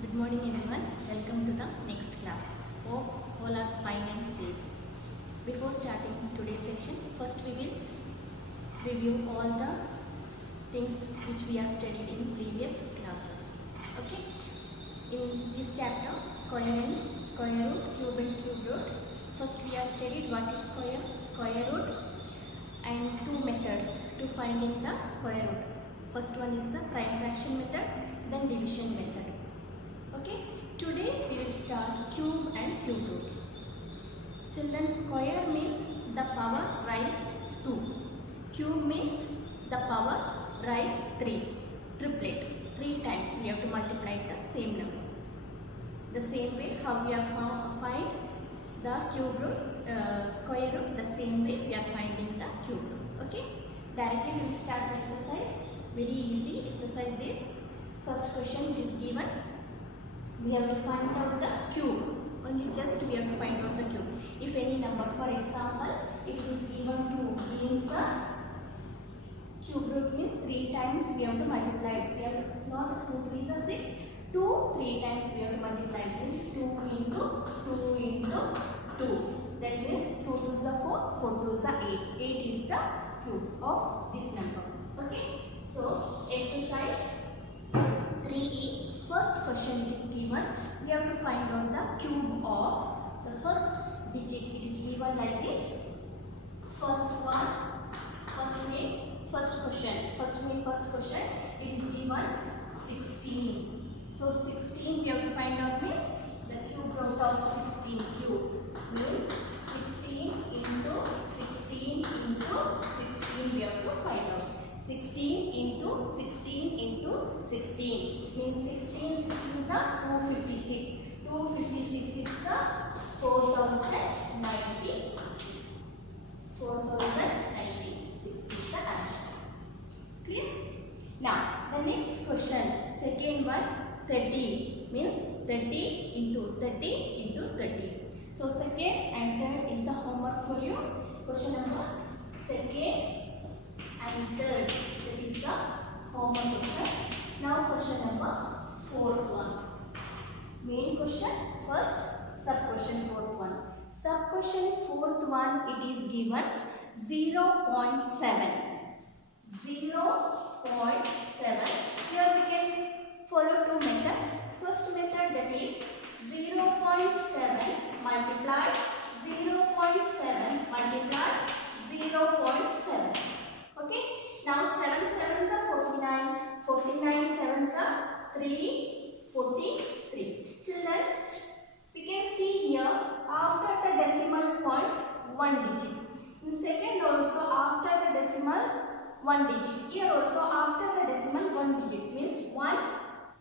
Good morning everyone. Welcome to the next class. Hope all are fine and safe. Before starting today's section, first we will review all the things which we have studied in previous classes. Okay. In this chapter, square root, cube and cube root. First we have studied what is square root, and two methods to finding the square root. First one is the prime fraction method, then division method. Okay, today we will start cube and cube root. Children, square means the power rise 2. Cube means the power rise 3. Triplet. 3 times we have to multiply the same number. The same way how we have find the cube root, square root, the same way we are finding the cube root. Okay, directly we will start the exercise. Very easy exercise this. First question is given. We have to find out the cube. Only just we have to find out the cube. If any number, for example, it is given 2 means the cube root means 3 times we have to multiply it. We have to, not 2 3 is 6. 2 3 times we have to multiply it. Means 2 into 2 into 2. That means 2 2s are 4, 4 2s are 8. 8 is the cube of this number. Okay. So exercise 3E. First question is given. We have to find out the cube of the first digit. It is given like this. First one, first question. It is given 16. So 16 we have to find out means the cube root of 16. Cube means 16 into 16 into 16 we have to find out. 16 into 16 into 16 means 16 is 256. 256 is the 4096. 4096 is the answer. Clear? Now the next question, second one, 30 means 30 into 30 into 30. So second and third is the homework for you. Question number second and third, that is the homework question. Now question number fourth one. Main question first, sub question fourth one. Sub question fourth one, it is given 0.7. 0.7. Here we can follow two methods. First method, that is 0.7 multiplied 0.7 multiplied 0.7. Okay. Now 7 sevens are 49. 49 sevens are 343. Children, we can see here after the decimal point 1 digit. In second also after the decimal 1 digit. Here also after the decimal 1 digit means 1,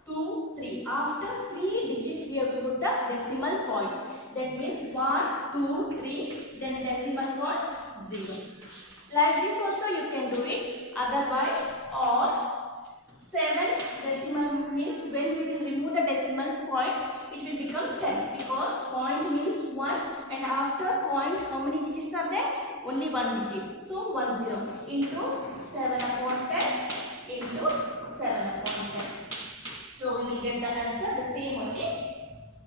2, 3. After 3 digit we have to put the decimal point. That means 1, 2, 3. Then decimal point 0. Like this also you can do it. Otherwise, or 7 decimal means when we will remove the decimal point, it will become 10 because point means 1 and after point how many digits are there? Only 1 digit. So 10 into 7 upon 10 into 7 upon 10. So we will get the answer the same only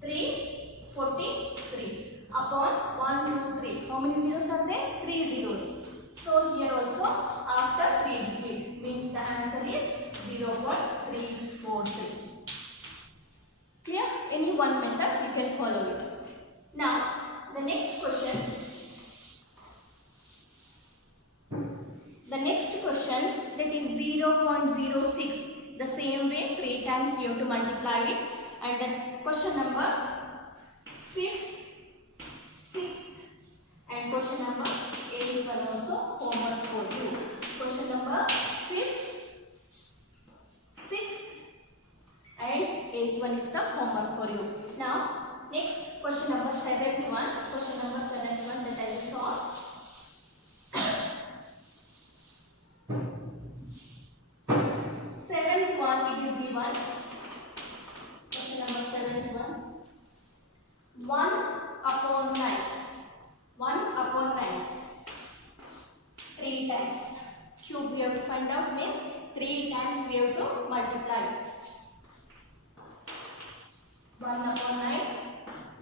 343 upon 1, 2, 3. How many zeros are there? 3 zeros. So here also after 3 digit means the answer is 0.343. Clear? Any one method you can follow it. Now the next question. The next question, that is 0.06. The same way 3 times you have to multiply it. And then question number 5th, 6th and question number 8 one also homework for you. Question number 5th, 6th and 8th one is the homework for you. Now next question number 7th one. Question number 7th one that I will solve. 7th one it is given. Question number 7th one. 1 upon 9. 1 upon 9. 3 times. Cube we have to find out means 3 times we have to multiply. 1 upon 9,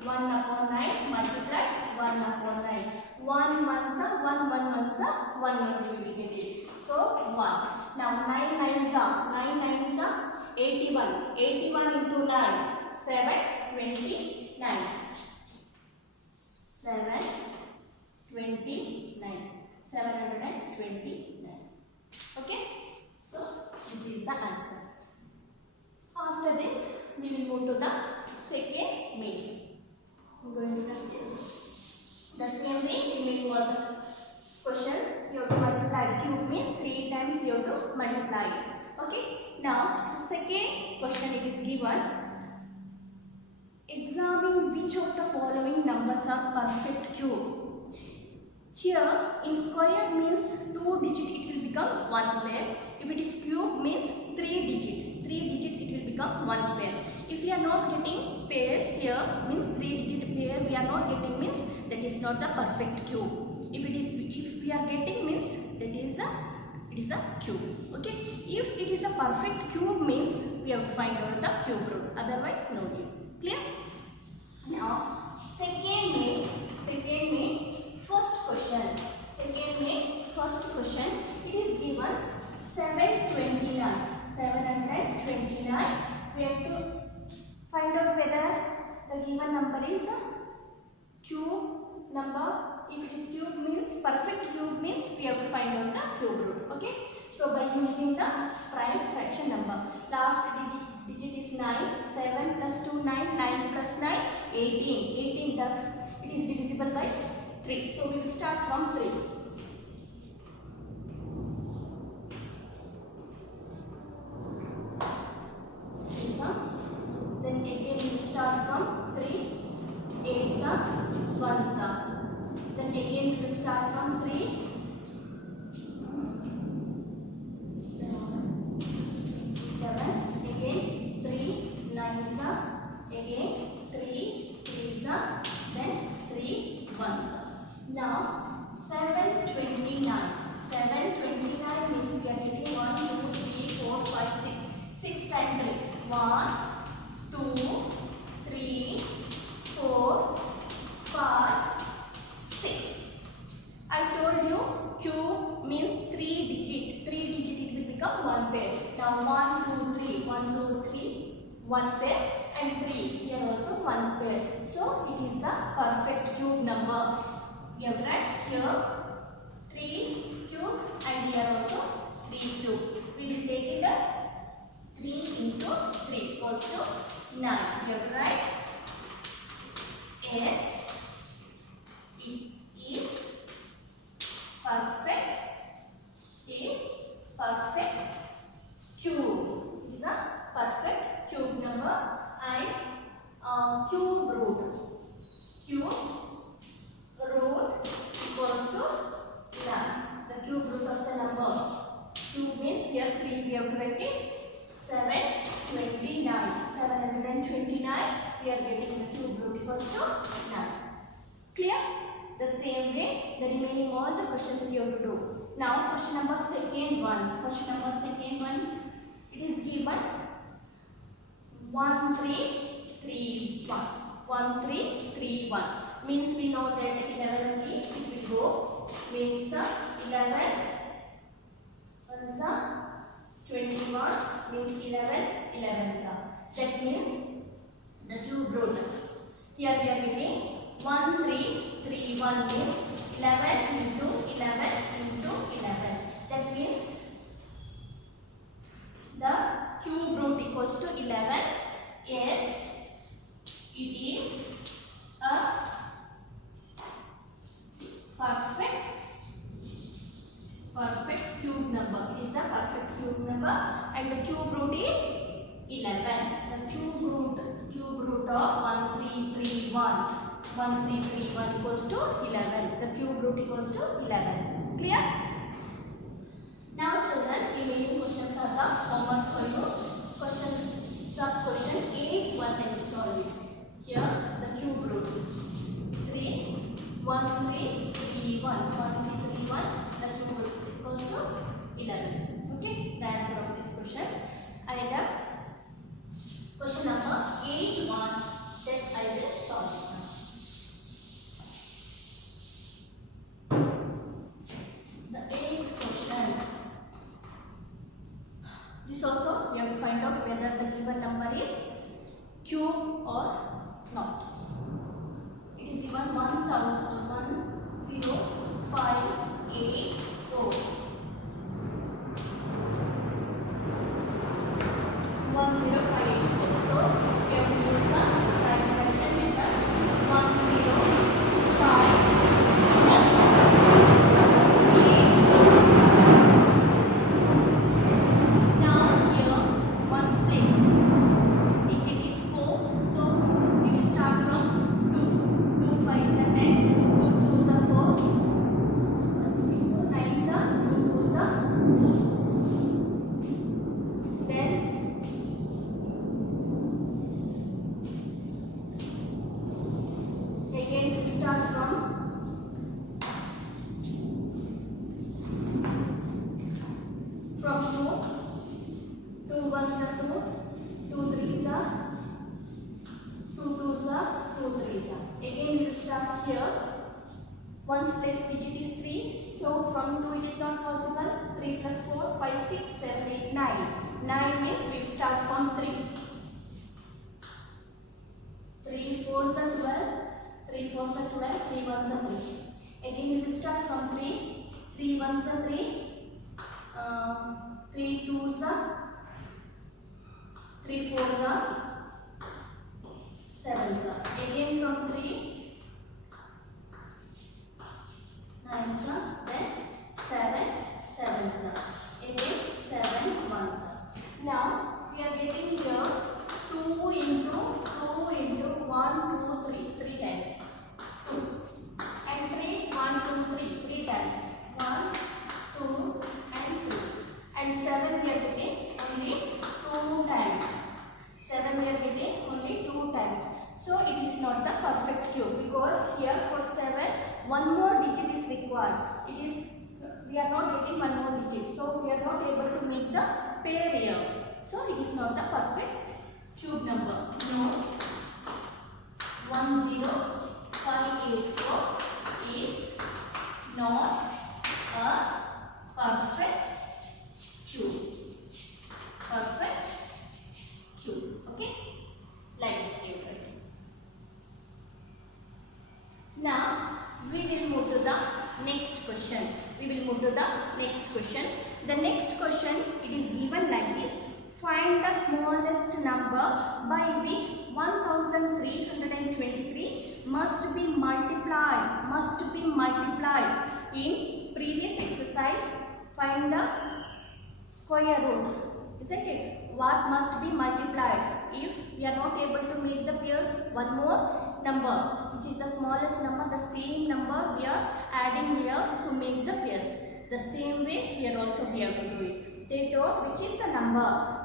1 upon 9 multiply 1 upon 9. 1 ones are 1, 1 ones are 1 only we will get it. So 1. Now 9 nines are 81. 81 into 9, 729. 729. 729. Okay. So this is the answer. After this, we will move to the second main. I'm going to practice. The same way, remaining all the questions, you have to multiply. Cube means 3 times you have to multiply it. Okay. Now, the second question it is given. Examine which of the following numbers are perfect cube. Here, in square means 2 digit it will become 1 pair. If it is cube means 3 digit. 3 digit it will become 1 pair. If we are not getting pairs here means 3 digit pair we are not getting means that is not the perfect cube. If we are getting means that is it is a cube. Okay. If it is a perfect cube means we have to find out the cube root. Otherwise no need. Clear? Now second main first question. It is given 729. 729. We have to find out whether the given number is a cube number. If it is cube means perfect cube means we have to find out the cube root. Okay. So by using the prime fraction number, last digit is 9. 7 plus 2 9. 9 plus 9 18. 18 does it is divisible by 3. So we will start from 3. Then again we will start from 3. 8s are 1s are. Then again we will start from 3. 7. Again 3 9s are. Again 3 3s are. Then 3 1s are. Now 729. 729 means we are getting 1 2 3 4 5 6. 6 times 3. 1 2 3 4 5 6. I told you cube means 3 digit. 3 digit it will become 1 pair. Now 1 2 3 1 2 3 1 pair and 3 here also 1 pair. So it is the perfect cube number. We have write here 3 cube and here also 3 cube. We will take it up. 3 into 3 equals to 9. You have to write S. It is perfect. Cube. It is a perfect cube number and cube root. Cube root equals to 9. The cube root of the number. Cube means here 3 we have to write it. 729. 729 we are getting the cube root equals to 9. Clear? The same way the remaining all the questions you have to do. Now question number second one. It is given 1331. 1331 means we know that 11 it will go means 11 ones are 21 means 11 11s are. That means the cube root. Here we are getting 1331 means 11 into 11 into 11. That means the cube root equals to 11. Yes, it is a perfect cube number. It is a perfect cube number and the cube root is 11. The cube root of 1331 equals to 11. The cube root equals to 11. Clear? Now children, remaining questions are the homework for you. Sub question 8 1 and solve it. Here the cube root 1331. The cube root equals to 11. Okay, the answer of this question. And question number 8 1. Then I will solve it now. The eighth question. This also we have to find out whether the given number is cube or not. It is given 10584. 10584. So we have to use the right fraction method. 10584. Now here ones place digit is 4. So we will start from 2. 2 5s are 10. 2 2s are 4. 2 9s are 2 2s are 4. Then again we start from 2. 2 1s are 2. 2 3s are 2 2s are 2 3s are. Again we will start here. Ones place digit is 3. So from 2 it is not possible. 3 plus 4 5 6 7 8 9. 9 means we will start from 3. 3 4s are 12. 3 4s are 12. 3 1s are 3. Again we will start from 3. 3 1s are 3. 3 2s are 3 4s are 7s are. Again from 3 9s are. Then 7 7s are. Again 7 1s are. Now we are getting here 2 into 1 2 3 3 times 2 and 3 1 2 3 3 times 1 2 and 2 and 7 we are getting only 2 times. 7 we are getting only 2 times. So it is not the perfect cube because here for 7 one more digit is required. It is we are not getting one more digit, so we are not able to make the pair here. So it is not the perfect cube number. No. 10584 is not a perfect cube. Perfect cube. Okay? Like this you write. Now we will move to the next question. The next question, it is given like this. Find the smallest number by which 1323 must be multiplied. In previous exercise, find the square root. Isn't it? What must be multiplied? If we are not able to make the pairs, one more number, which is the smallest number, the same number we are adding here to make the pairs. The same way here also we have to do it. Take out which is the number,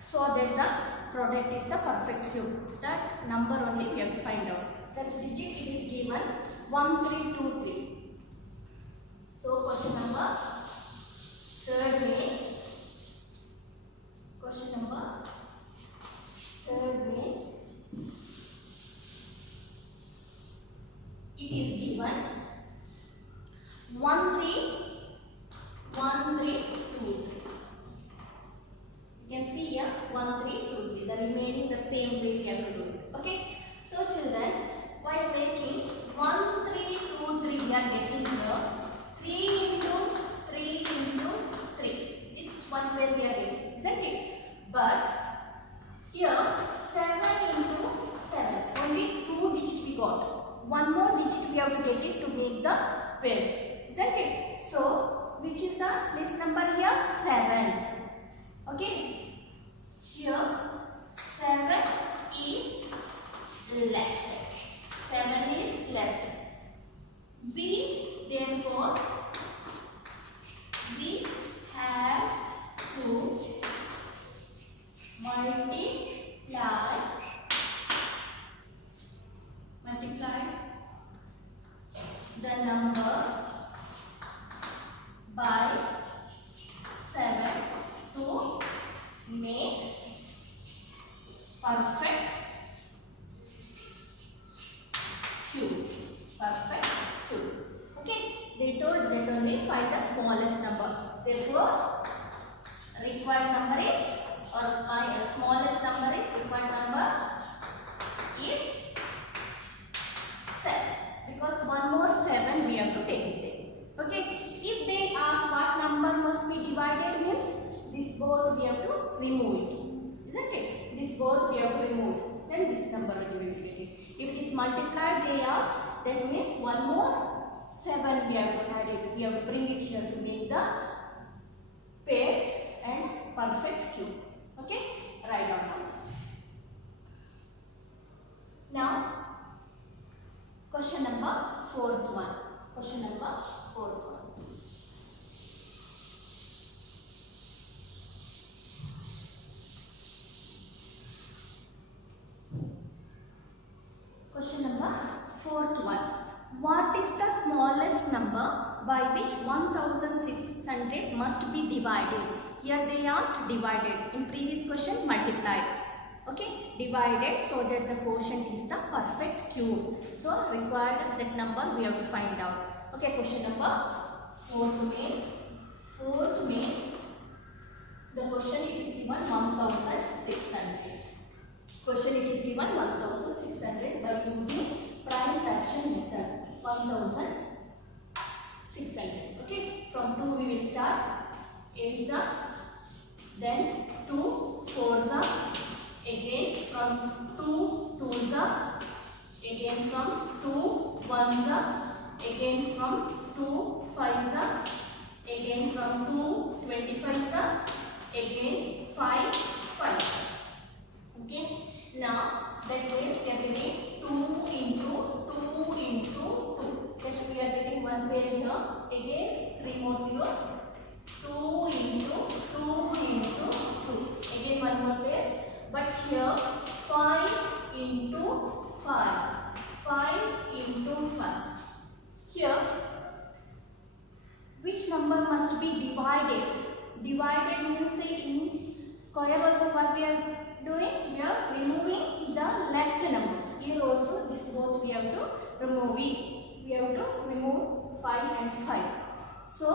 so that the product is the perfect cube. That number only we have to find out. That digit is given 1323. So question number third way. Question number third way. It is given 1323. You can see here 1323. The remaining the same way we have to do it. Okay. So children, while breaking 1323 we are getting here 3 into 3 into 3. This one way we are getting, isn't it? But here 7 into 7. Only 2 digits we got. One more digit we have to get it to make the pair, isn't it? So which is the next number here? 7. Okay. Here 7 is left. 7 is left. Therefore we have to multiply the number told that only find the smallest number. Therefore, required number is, or smallest number is, required number is 7. Because one more 7 we have to take it there. Okay. If they ask what number must be divided, means this both we have to remove it. Isn't it? This both we have to remove it. Then this number will be taken. If it is multiplied, they asked, that means one more 7 we have to add it. We have to bring it here to make the pairs and perfect cube. Okay? Write down numbers. Now, question number 4th one. Question number 4th one. Question number 4th one. What is the smallest number by which 1600 must be divided? Here they asked divided. In previous question multiplied. Okay, divided so that the quotient is the perfect cube. So required that number we have to find out. Okay, question number 4th main. The question it is given 1600. Question it is given 1600 by using prime fraction method. 1600. Okay, from 2 we will start. 8s are, then 2 4s are, again from 2 2s are, again from 2 1s are, again from 2 5s are, again from 2 25s are, again 5 5s are. Okay, now that means we are getting 2 into 2 into 2. Then we are getting one pair here. Again 3 more zeros. 2 into 2 into 2. Again one more pair. But here 5 into 5. 5 into 5. Here which number must be divided? Divided means say in square also what we are doing? We are removing the left numbers. Here also this both we have to remove it. We have to remove 5 and 5. So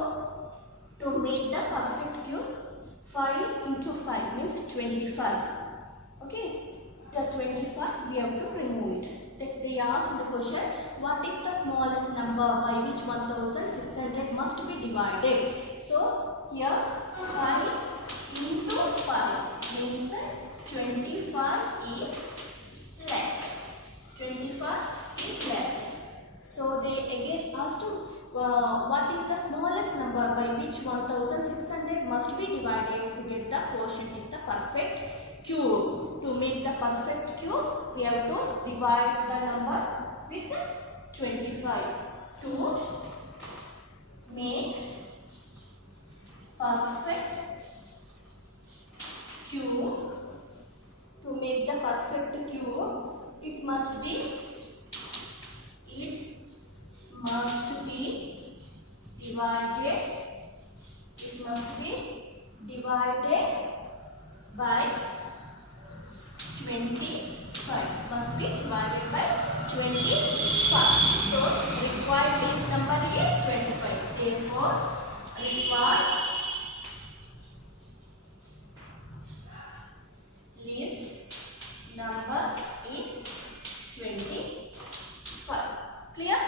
to make the perfect cube, 5 into 5 means 25. Okay, the 25 we have to remove it. That they asked the question, what is the smallest number by which 1600 must be divided? So here 5 into 5 means 25 is left. 25 is left. So they again asked what is the smallest number by which 1600 must be divided to get the quotient is the perfect cube. To make the perfect cube, we have to divide the number with 25 to make perfect cube. To make the perfect cube, it must be divided. It must be divided by 25. Must be divided by 25. So required least number is 25. Therefore, required least number is 25. Clear?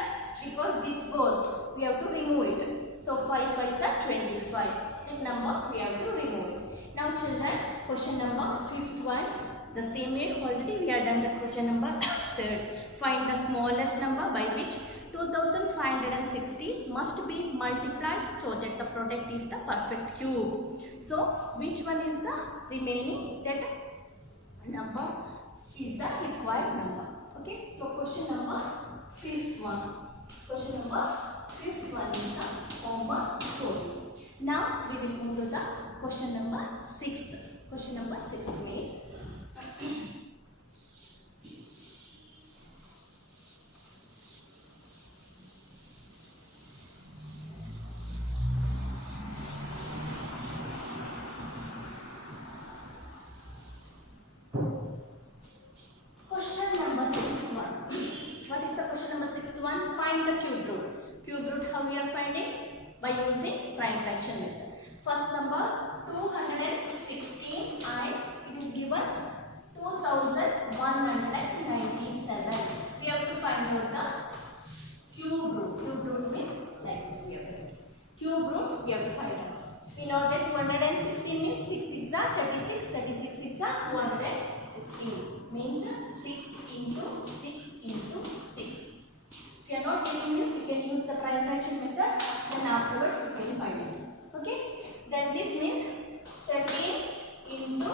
Because this both we have to remove it. So 5 5s are 25. That number we have to remove it. Now children, question number 5th one. The same way already we have done the question number 3rd. Find the smallest number by which 2560 must be multiplied so that the product is the perfect cube. So which one is the remaining? That number is the required number. Okay. So question number 5th one. Question number 5th one is the homework 4. Now we will move to the question number 6th. Question number 6th. Question number 6th one. What is the question number 6th one? Find the cube root. Cube root how we are finding? prime fraction method. First number 216 and it is given 2197. We have to find out the cube root. Cube root means like this we have to do. Cube root we have to find out. We know that 216 means 6 6 are 36, 36 6 are 216 means 6 into 6 into 6. If you are not getting this, you can use the prime fraction method, then afterwards you can find it. Okay? Then this means 13 into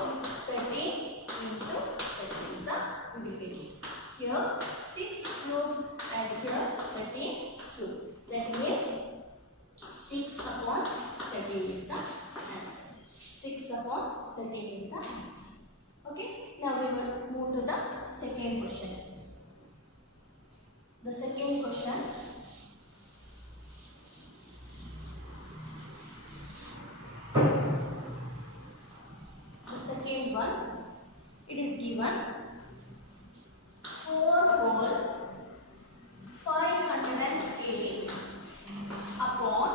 13 into 13. So we will get it. Here 6 cube and here 13 cube. That means 6 upon 13 is the answer. 6 upon 13 is the answer. Okay? Now we will move to the second question. The second question. The second one. It is given 4 whole 508 upon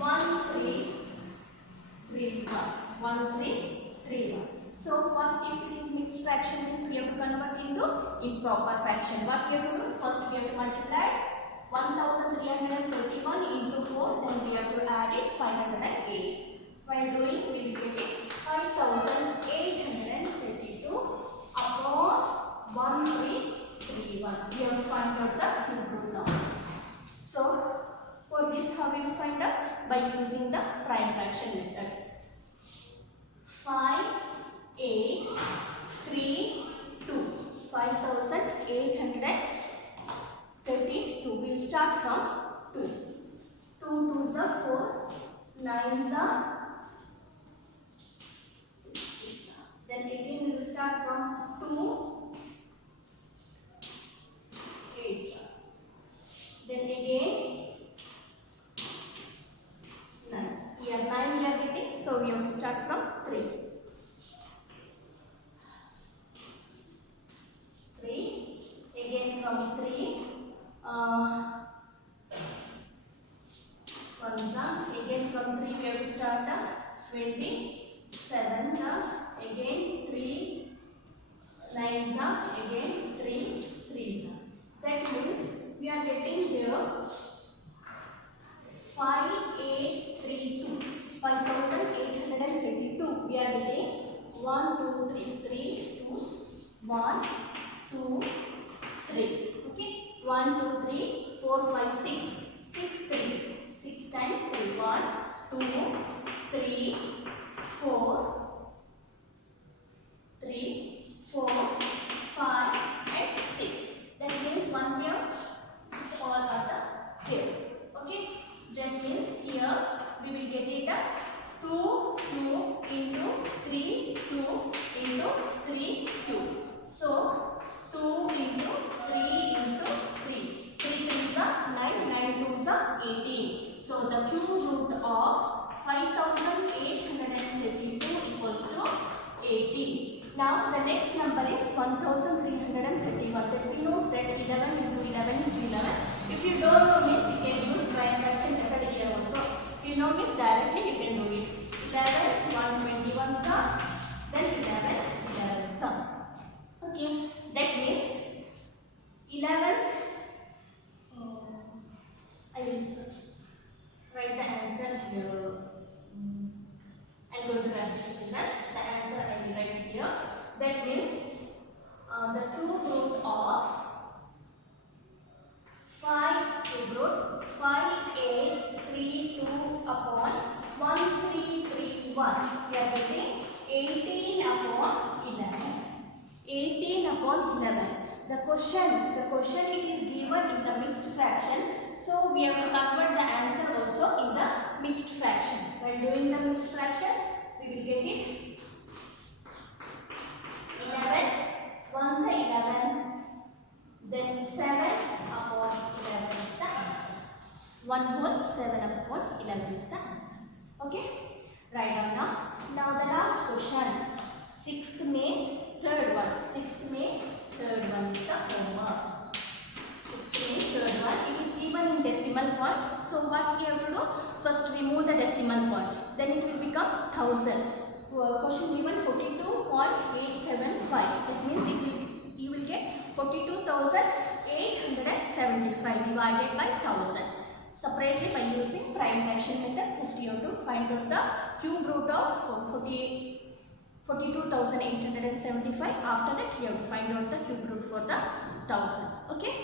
1331. So what if it is mixed fraction means we have to convert into improper fraction. What we have to do? First we have to multiply 1331 into 4, then we have to add it 508. While doing, we will get it 5832 upon 1331. We have to find out the cube root now. So for this, how we will find out? By using the prime fraction method. 5 8 3 2 5832. We will start from 2. 2 2s are 4, 9s are 6. Then again we will start from 2, 8s. Then again 9s. Here 9 we are getting, so we have to start from 3. 3. Again from 3. 1s. Again from 3 we have to start 27. Again 3. 9s. Again 3. 3s. That means we are getting here 5832. 5832. We are getting 1 2 3 3 2s. 1 2 3. Okay. 1 2 3 4 5 6. 6 3. 6 times 3. 1 2 3 4 3 4 5 and 6. That means 1 here is all are the pairs. Okay. That means here we will get it 2 cube into 3 cube into 3 cube. So 2 into 3 into 3. 3 3s are 9, 9 2s are 18. So the cube root of 5832 equals to 18. Now the next number is 1331. That we know that 11 into 11 into 11. If you don't know means you can use prime fraction method here also. If you know means directly you can do it. 11 121 sum, then 11 sum. Okay, that means 11's. I will write the answer here. I'm going to write this result. The answer I will write it here. That means the cube root of 5832 upon 1331. We are getting 18 upon 11. 18 upon 11. The question it is given in the mixed fraction. So we have to convert the answer also in the mixed fraction. While doing the mixed fraction, we will get it 11. 1s are 11. Then 7 upon 11 is the answer. 1 whole 7 upon 11 is the answer. Okay? Write down now. Now the last question. 6th May, third one. 6th May, third one is the homework. 6th May, third one. It is given in decimal point. So what we have to do? First remove the decimal point. Then it will become 1000. Question given 42.875. That means you will get 42,875 divided by 1000. Separately by using prime fraction method, first you have to find out the cube root of 42,875. After that you have to find out the cube root for the 1000. Okay.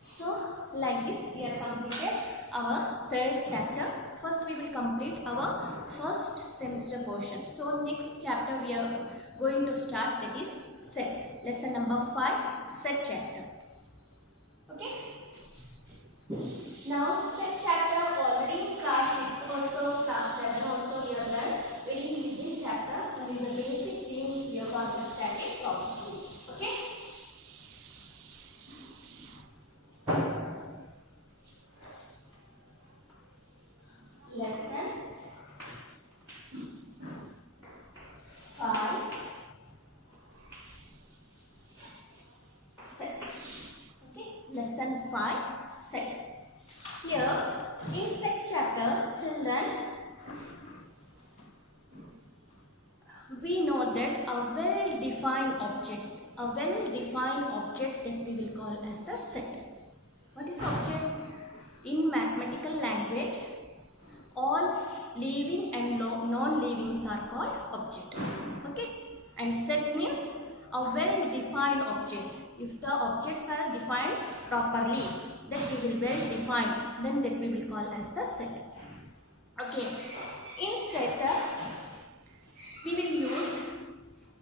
So like this we have completed our third chapter. First we will complete our first semester portion. So next chapter we are going to start, that is set. Lesson number 5, set chapter. Okay. Now set chapter already class 6 also, class 7 also we have done. Very easy chapter and in the basic things you have to understand it properly. Okay. Lesson 5, sets. Okay. Lesson 5, sets. Here in set chapter, children, we know that a well-defined object that we will call as the set. What is object? In mathematical language, all living and non-living are called object. Okay. And set means a well-defined object. If the objects are defined properly, that we will well define, then that we will call as the set. Okay. In set, we will use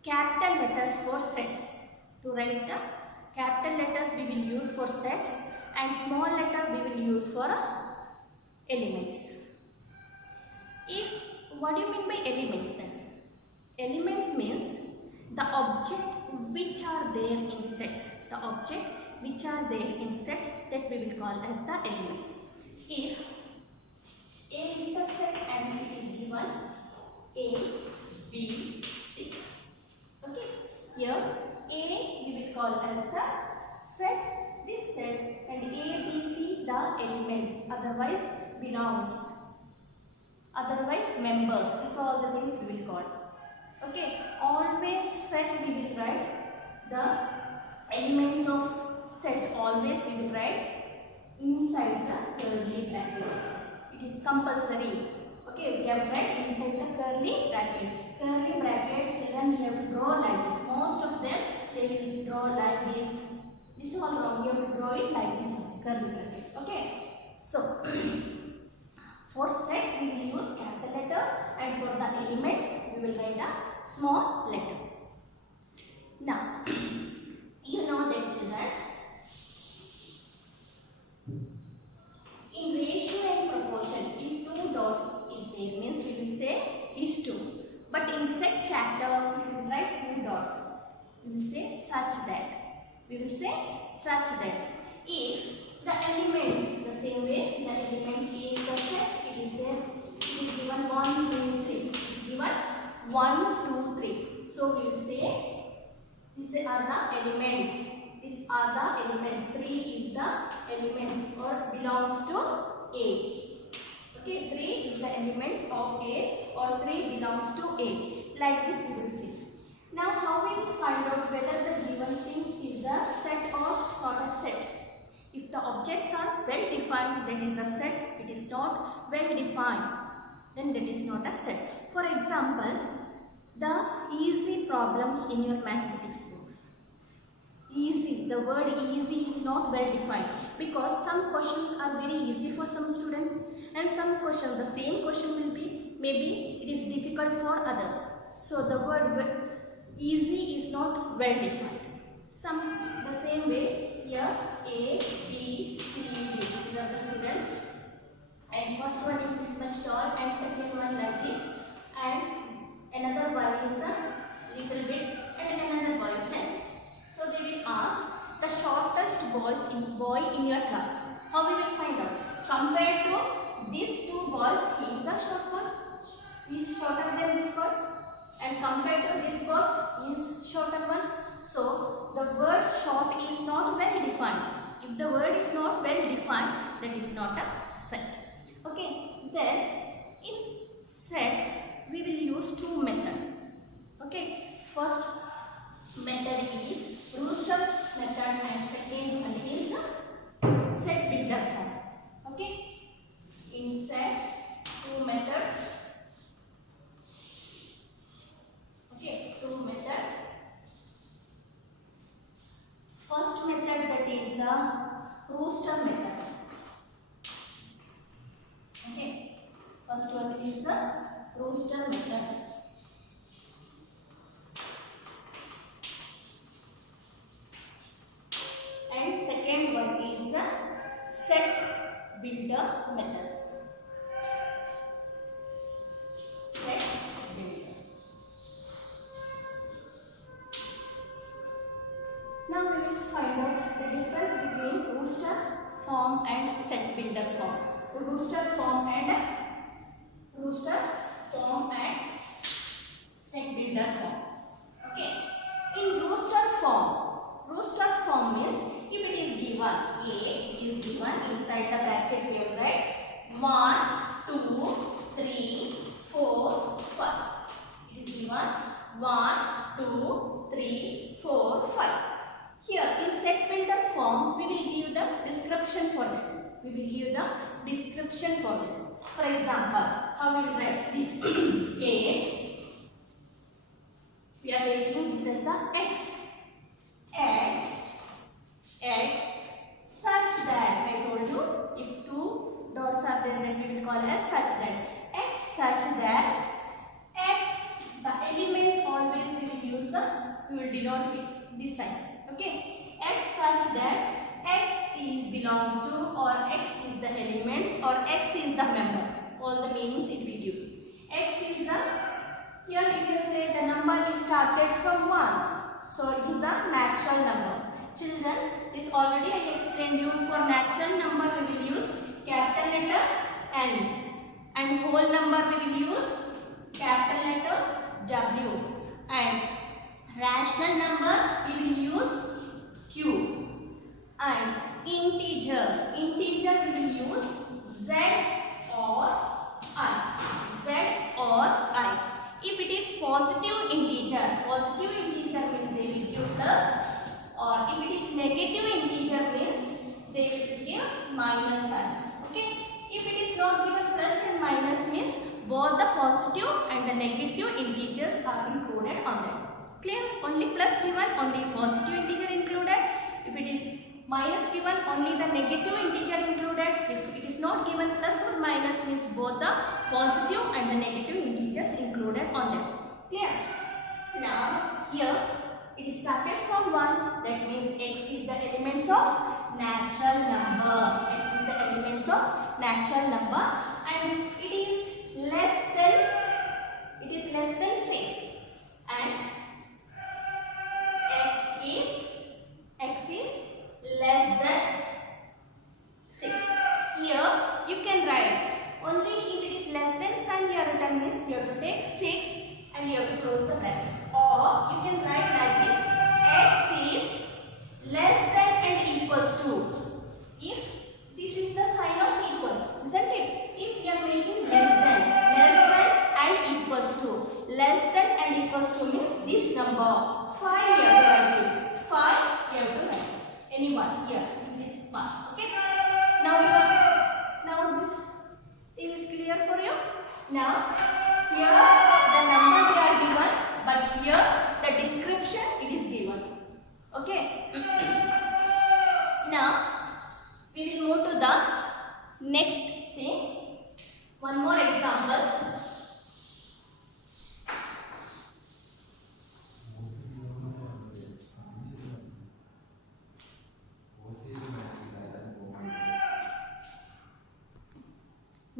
capital letters for sets. To write the capital letters we will use for set, and small letter we will use for elements. What do you mean by elements then? Elements means the object which are there in set. The object which are there in set, that we will call as the elements. If A is the set and it is given A, B, C. Okay. Here A we will call as the set, this set, and A, B, C the elements, otherwise belongs, otherwise members. These are all the things we will call. Okay. Always set we will write the elements of set, always we will write inside the curly bracket. It is compulsory. Okay, we have to write inside the curly bracket. Curly bracket, children, we have to draw like this. Most of them they will draw like this. This is all wrong. You have to draw it like this, curly bracket. Okay. So for set we will use capital letter, and for the elements we will write a small letter. Now you know that, children, in ratio and proportion, if 2 dots is there, means we will say is 2. But in set chapter we will write 2 dots. We will say such that. We will say such that. If the elements, the same way, the elements A is the set, it is there, it is given 1, 2, 3. It is given 1, 2, 3. So we will say these are the elements. These are the elements. 3 is the elements or belongs to A. Okay, 3 is the elements of A or 3 belongs to A. Like this we will see. Now how we will find out whether the given things is the set or not a set? If the objects are well defined, that is a set. It is not well defined, then that is not a set. For example, the easy problems in your mathematics books. Easy, the word easy is not well defined, because some questions are very easy for some students, and some questions, the same question will be, maybe it is difficult for others. So the word easy is not well defined. The same way here A, B, C, D. These are the students, and first one is this much tall, and second one like this, and another one is a little bit, and another boy is like this. So they will ask the shortest boy in your class. How we will find out? Compared to these 2 boys, he is the short one. He is shorter than this boy, and compared to this boy, he is shorter one. So the word short is not well defined. If the word is not well defined, that is not a set. Okay. Then in set we will use two methods. Okay, first method is rooster method and second one is set builder form. Okay, in set two methods. Okay, two method. First method, that is a rooster method. Okay, first one is a rooster method. And second one is a set builder method. Set builder. Now we will find out the difference between rooster form and set builder form. Rooster form and set builder form. Okay. In rooster form means if it is given A, it is given inside the bracket we have write 1, 2, 3, 4, 5. It is given 1, 2, 3, 4, 5. Here in set builder form we will give the description for that. We will give the description for that. For example, how we will write this A. We are taking this as the x such that, I told you, if two dots are there then we will call as such that. X such that x, the elements always we will use we will denote with this sign. Okay, x such that x belongs to, or x is the elements, or x is the members. All the meanings it will use. X is the, here you can say the number is started from 1. So it is a natural number. Children, this already I explained you. For natural number we will use capital letter N, and whole number we will use capital letter W, and rational number we will use Q, and integer we will use Z or I. If it is positive integer means they will give plus, or if it is negative integer means they will give minus sign. Okay, if it is not given plus and minus means both the positive and the negative integers are included on that. Clear? Only plus given, only positive integer included. If it is minus given, only the negative integer included. If it is not given plus or minus means both the positive and the negative integers included on them. Clear? Now here it is started from 1. That means x is the elements of natural number. X is the elements of natural number, and it is less than 6, and x is less than 6. Here you can write only if it is less than sign you have written means you have to take 6 and you have to close the bracket. Or you can write like this: x is less than and equals to. If this is the sign of equal, isn't it? If you are making less than and equals to, less than and equals to means this number 5 you have to write it. 5 you have to write anyone here in this part. Okay. Now this thing is clear for you. Now here the number they are given, but here the description it is given. Okay. Now we will move to the next thing. One more example.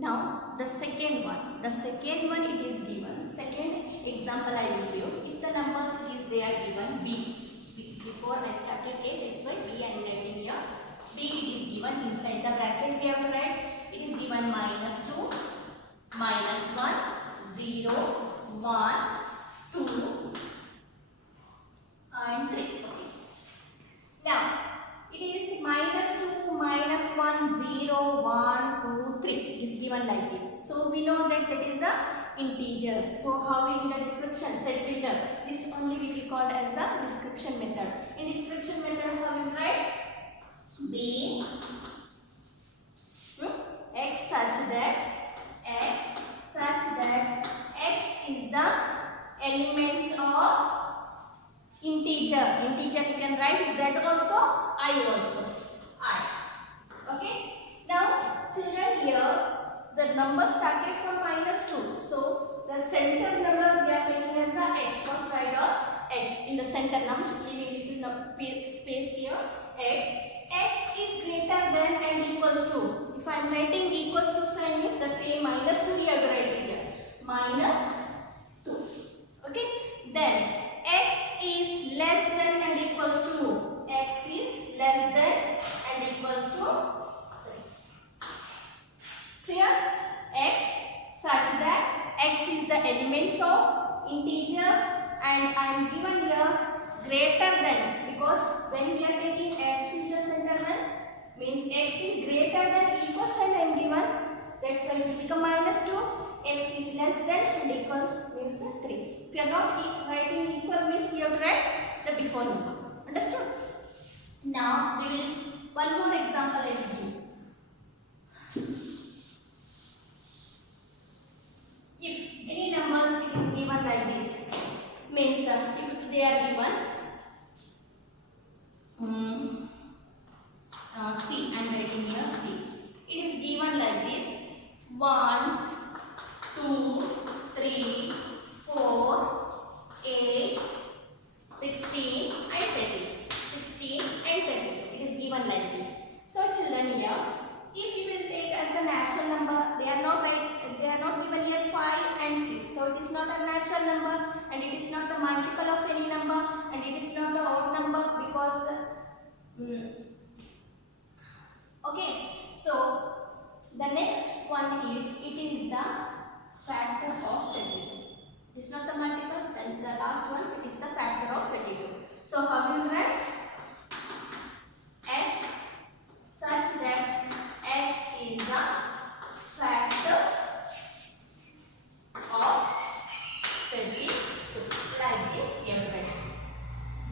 Now the second one it is given. Second example I will give. If the numbers is they are given B. Before I started A, that's why B I am writing here. B it is given inside the bracket we have to write. It is given -2, -1, 0, 1, 2 and 3. Okay. Now it is -2, -1, 0, 1, 2, 3 is given like this. So we know that that is a integer. So how in the description set builder, this only we will call as a description method. In description method how we write b x such that x is the elements of integer. Integer you can write z also, I also. Okay. Now children, here the number started from -2. So the center number we are taking as a x. First write x in the center number, leaving little space here. X is greater than and equals to. If I am writing equals to sign means the same -2 we have to write it here. -2. Okay. Then x is less than and equals to. X is less than and equals to 3. Clear? X such that x is the elements of integer and I am given here greater than, because when we are taking x is the center one means x is greater than equals and I am given, that's why it will become -2. X is less than and equal means 3. If you are not writing equal means you have to write the before number. Understood? Now we will one more example I will give you. If any numbers it is given like this, means if they are given C, I am writing here C. It is given like this 1, 2, 3, 4, 8, 16 and 30. 16 and 30. It is given like this. So children, here if you will take as a natural number, they are not given here 5 and 6. So it is not a natural number and it is not a multiple of any number and it is not the odd number because okay. So the next one is, it is the factor of 32. It is not the multiple, then the last one, it is the factor of 32. So how will you write? X such that x is the factor of 32. Like this we have written.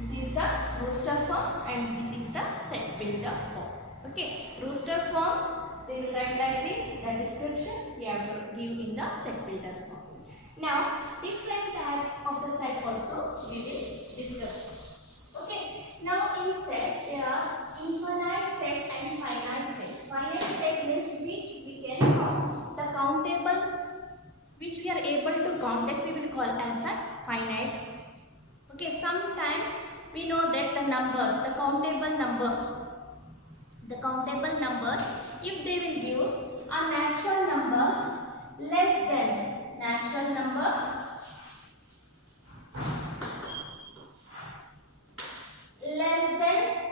This is the roster form and this is the set builder form. Okay, roster form they will write like this. The description we have to give in the set builder form. Now different types of the set also we will discuss. Okay, now in set there are infinite set and finite set. Finite set means which we can count. The countable which we are able to count, that we will call as a finite. Okay, sometime we know that the numbers, the countable numbers, if they will give a natural number less than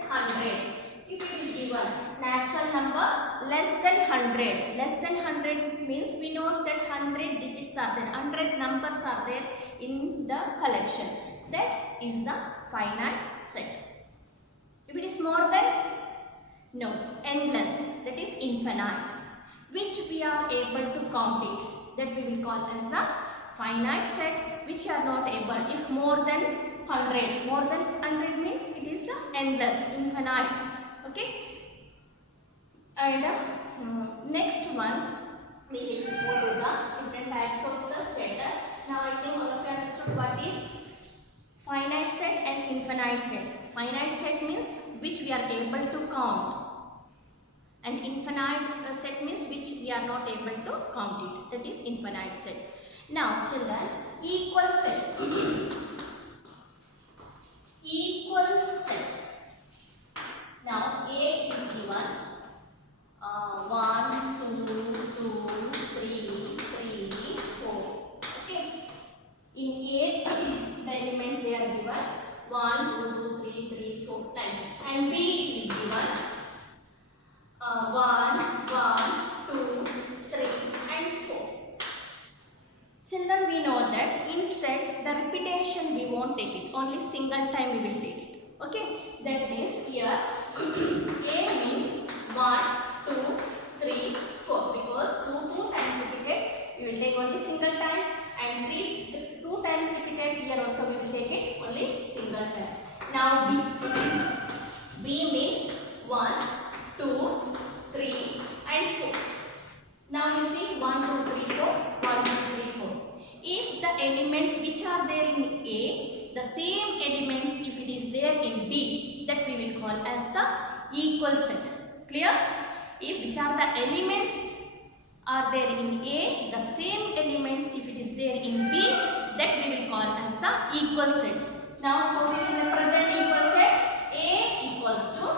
100. If it is given natural number less than 100 means we know that 100 digits are there, 100 numbers are there in the collection. That is a finite set. If it is more than, no, endless, that is infinite, which we are able to count it, that we will call as a finite set, which are not able. If more than 100 means it is endless, infinite. Okay. And next one we will go to the different types of the set. Now I think all of you understood what is finite set and infinite set. Finite set means which we are able to count, and infinite set means which we are not able to count it. That is infinite set. Now children, equal set. Equal set. Now A is given 1, 2, 2, 3, 3, 4. Okay. In A, the elements they are given 1, 2, 3, 3, 4 times. And B is given 1, 2, 3 and 4. Children, we know that in set the repetition we won't take it, only single time we will take it. Okay, that means here A means 1, 2, 3, 4 because Now B. B means 1, 2, 3 and 4. Now you see 1, 2, 3, 4, 1, 2, 3, 4. If the elements which are there in A, the same elements if it is there in B, that we will call as the equal set. Clear? If which are the elements are there in A, the same elements if it is there in B, that we will call as the equal set. Now how we will represent equal set? A equals to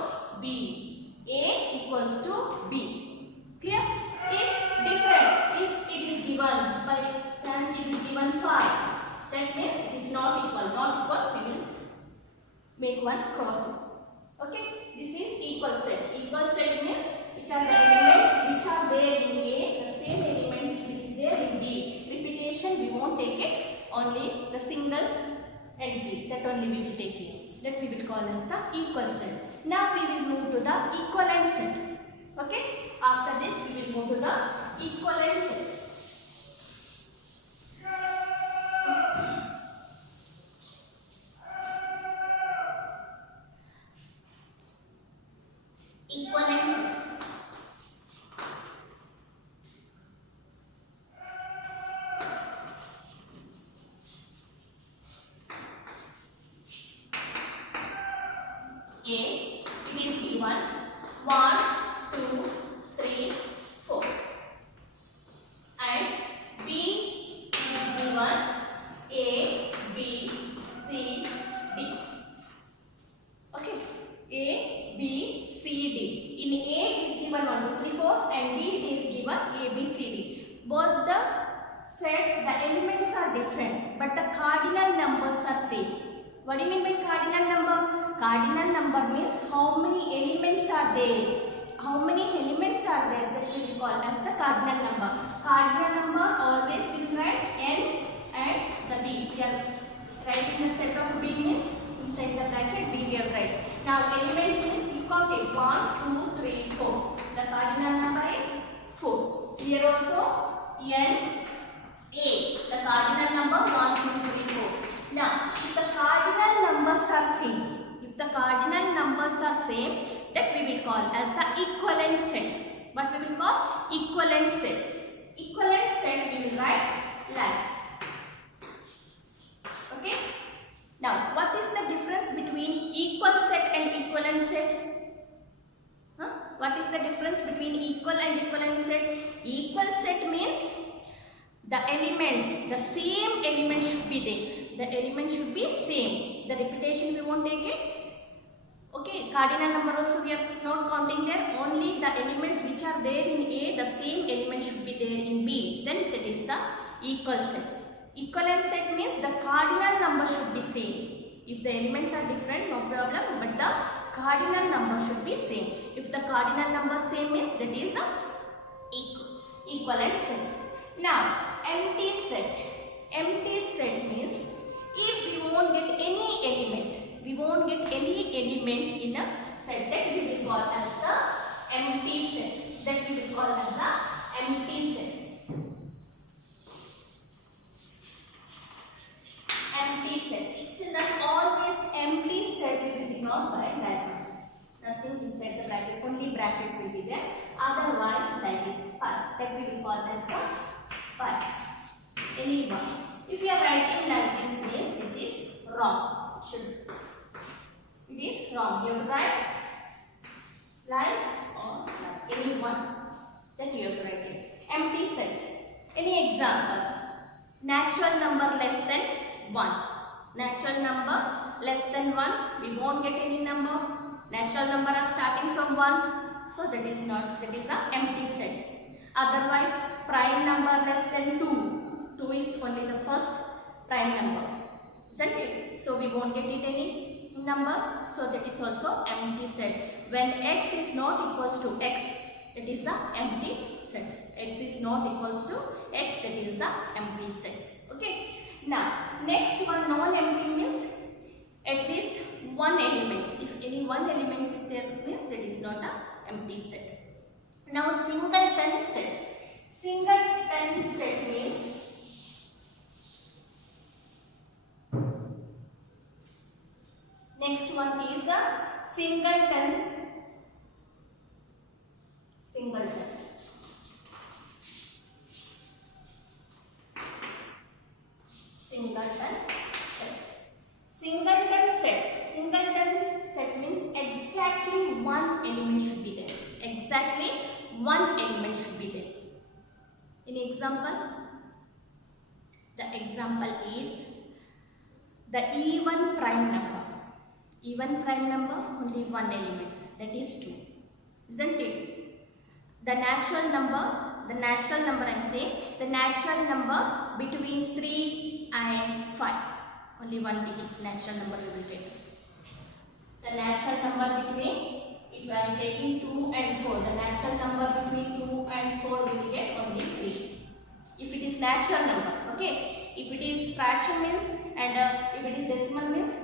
B. A equals to B. Clear? If different, if it is given by chance it is given 5, that means it is not equal. Not equal, we will make one crosses. Okay, this is equal set. Equal set means which are the elements which are there in A, the same elements if it is there in B. Repetition we won't take it, only the single entry, that only we will take here. That we will call as the equal set. Now we will move to the equivalent set. Okay, after this we will move to the equivalent set. Equivalent set. A, it is given 1, 2, 3, 4. And B is given A, B, C, D. Okay, A, B, C, D. In A is given 1, 2, 3, 4 and B it is given A, B, C, D. Both the set, the elements are different but the cardinal numbers are same. What do you mean by cardinal number? Cardinal number means how many elements are there. How many elements are there, that we will call as the cardinal number. Cardinal number always we will write N and the B. We are writing the set of B means inside the bracket B we will write. Now elements means you count it 1, 2, 3, 4. The cardinal number is 4. Here also N, A. The cardinal number 1, 2, 3, 4. Now if the cardinal numbers are same, that we will call as the equivalent set. What we will call? Equivalent set. Equivalent set we will write like this. Okay. Now what is the difference between equal set and equivalent set? What is the difference between equal and equivalent set? Equal set means the elements, the same element should be there. The element should be same. The repetition we won't take it. Okay, cardinal number also we are not counting there. Only the elements which are there in A, the same element should be there in B. Then that is the equal set. Equivalent set means the cardinal number should be same. If the elements are different, no problem, but the cardinal number should be same. If the cardinal number same means that is the equivalent set. Now, empty set. Empty set means if we won't get any element, in a set, that we will call as the empty set. That we will call as the empty set. Empty set. Children, always empty set we will denote by like this. Nothing inside the bracket, only bracket will be there. Otherwise, like this, pi. That we will call as the pi. Any one. If you are writing like this, means this is wrong. It is wrong. You have to write like or like. Any one that you have to write it. Empty set. Any example? Natural number less than 1. Natural number less than 1. We won't get any number. Natural number are starting from 1. So that is not. That is a empty set. Otherwise, prime number less than 2. 2 is only the first prime number, isn't it? So we won't get it any number. So that is also empty set. When x is not equals to x, that is a empty set. X is not equals to x, that is a empty set. Okay. Now next one, non-empty means at least one element. If any one element is there, means that is not a empty set. Now singleton set. Singleton set means Next one is a singleton. Singleton. Singleton set. Singleton set. Singleton set means exactly one element should be there. Exactly one element should be there. In example, the example is the even prime number. Even prime number, only one element, that is 2. Isn't it? The natural number I am saying, the natural number between 3 and 5. Only one digit natural number we will take. The natural number between, if I am taking 2 and 4, the natural number between 2 and 4 we will get only 3. If it is natural number, okay. If it is fraction means, and if it is decimal means,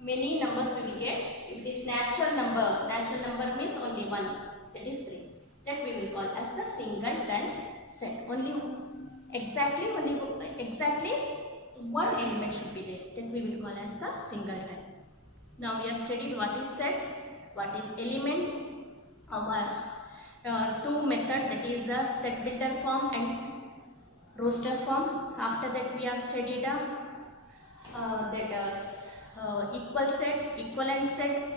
many numbers we will get. If it is natural number means only one, that is 3. That we will call as the singleton set. Only exactly one element should be there. That we will call as the singleton. Now we have studied what is set, what is element, two method, that is a set builder form and roster form. After that we have studied equal set, equivalent set,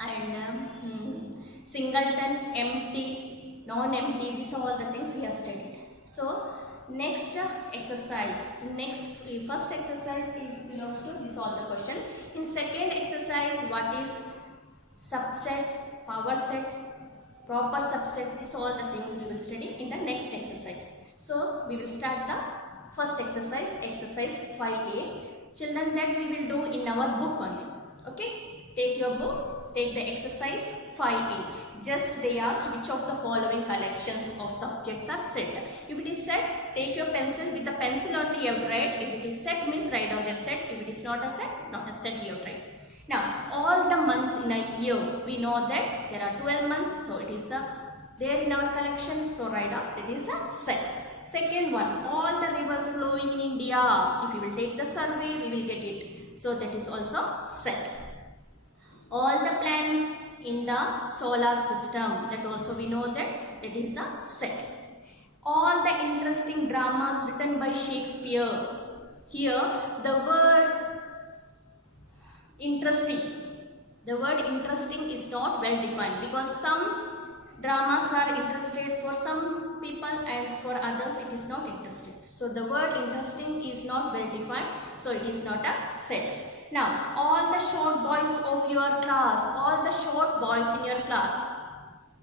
and singleton, empty, non-empty. These are all the things we have studied. So next exercise, first exercise is belongs to this all the question. In second exercise, what is subset, power set, proper subset, this all the things we will study in the next exercise. So we will start the first exercise, exercise 5A. Children, that we will do in our book only. Okay, take your book, take the exercise 5A. Just they asked which of the following collections of the objects are set. If it is set, take your pencil. With the pencil only you have to write. If it is set means write down the set. If it is not a set you have to write. Now all the months in a year, we know that there are 12 months, so it is there in our collection, so write down that is a set. Second one, all the rivers flowing in India. If you will take the survey, we will get it. So that is also set. All the planets in the solar system, that also we know that it is a set. All the interesting dramas written by Shakespeare. Here the word interesting is not well defined, because some dramas are interested for some people and for others it is not interested. So the word interesting is not well defined, so it is not a set. Now all the short boys of your class, all the short boys in your class,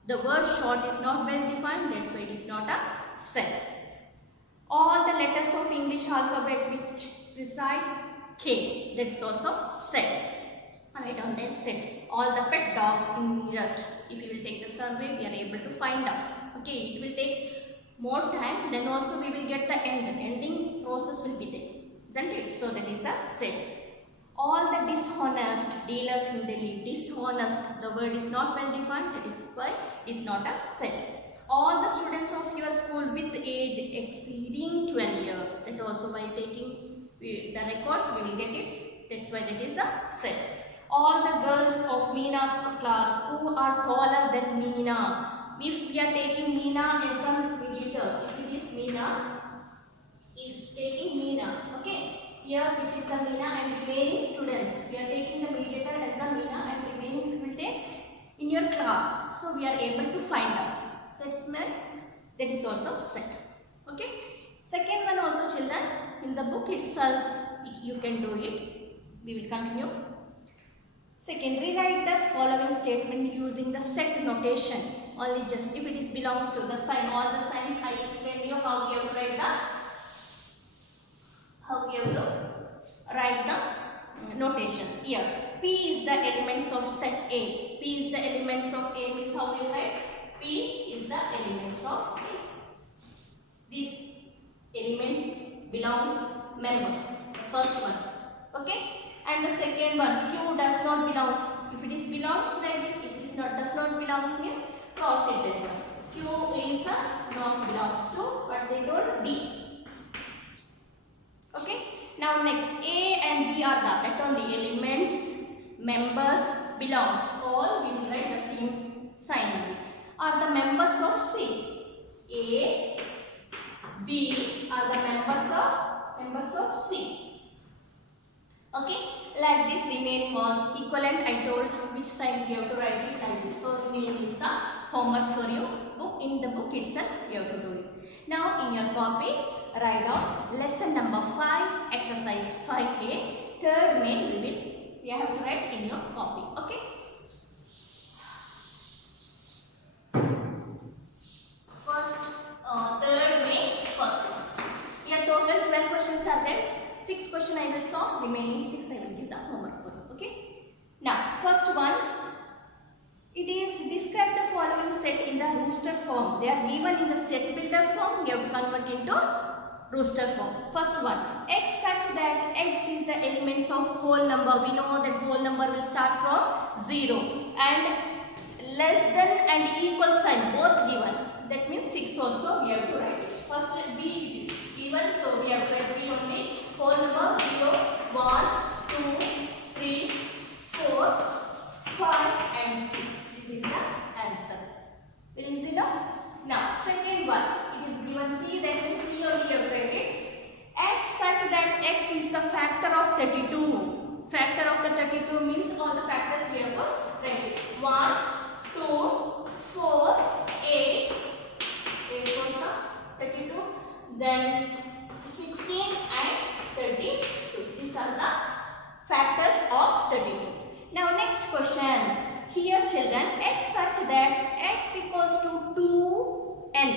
the word short is not well defined, that's why it is not a set. All the letters of English alphabet which recite K, that is also set. Write down there set. All the pet dogs in Meerut, if you will take the survey, we are able to find out. Okay, it will take more time, then also we will get the ending process will be there, isn't it? So that is a set. All the dishonest dealers in Delhi, dishonest, the word is not well defined, that is why it is not a set. All the students of your school with age exceeding 12 years, that also by taking the records we will get it, that's why that is a set. All the girls of Meena's class who are taller than Meena. If we are taking Meena as a mediator, if it is Meena, if taking Meena, okay. Here this is the Meena and remaining students. We are taking the mediator as a Meena and remaining will take in your class. So we are able to find out. That's meant that is also set. Okay. Second one also, children, in the book itself you can do it. We will continue. Second, rewrite the following statement using the set notation. Only just if it is belongs to the sign. All the signs I explain you how you have to write the notations. Here P is the elements of set A. P is the elements of A means how you write? P is the elements of A. These elements belongs members. First one. Okay. And the second one, Q does not belongs. If it is belongs like this, if it is not does not belongs means cross it there. Q is not belongs to, but they told D. Okay. Now next, A and B are the only elements belongs, all we will write the same sign only, are the members of C. A, B are the members of C. Okay, like this remaining was equivalent. I told which sign we have to write it like this. So remaining is the homework for you. In the book itself you have to do it. Now in your copy write down lesson number 5, exercise 5A. Third main you have to write in your copy. Okay. Third main, first one. Here total 12 questions are there. 6 questions I will solve. Remaining 6 I will give the homework for you. Okay. Now first one. It is describe the following set in the rooster form. They are given in the set builder form. You have to convert into rooster form. First one, x such that x is the elements of whole number. We know that whole number will start from 0 and less than and equal sign both given. That means 6 also we have to write. First b is given, so we have to write b only. Whole number 0, 1, 2, 3, 4, 5 and 6. This is the answer. Will you see now? Now second one, it is given C, that means C only you have write it. X such that x is the factor of 32. Factor of the 32 means all the factors we have to write it. 1, 2, 4, 8. 8 was the 32. Then 16 and 32. These are the factors of 32. Now next question. Here children, x such that x equals to 2n.